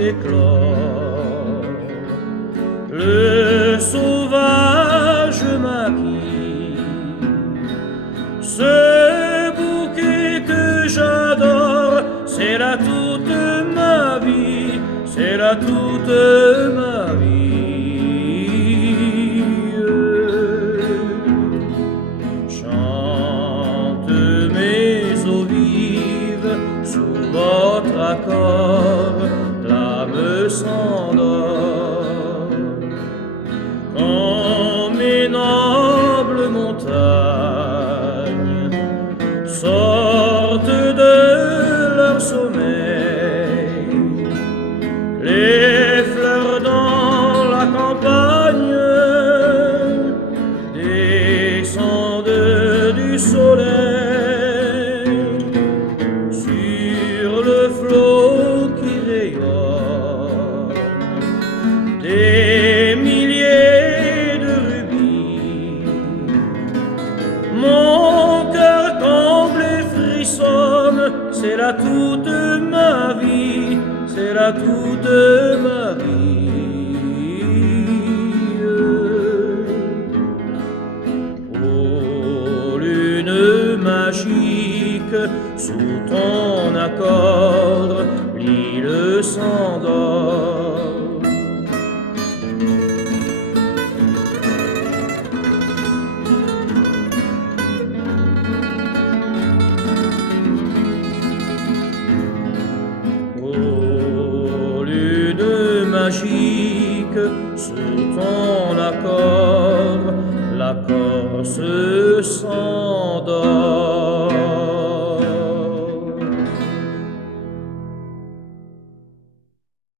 éclore. Le sauvage maquis, ce bouquet que j'adore, c'est là toute ma vie, c'est là toute ma vie. Chante mes eaux vives sous votre accord, l'âme s'endort. Quand mes nobles montagnes sortent de leur sommeil, les fleurs dans la campagne descendent du soleil sur le flot qui rayonne des milliers de rubis. Mon cœur tremble et frissonne, c'est là toute ma vie, c'est là toute ma vie. Ô lune magique, sous ton accord, l'île s'endort. Ô lune magique, sous ton accord, l'accord se s'endort.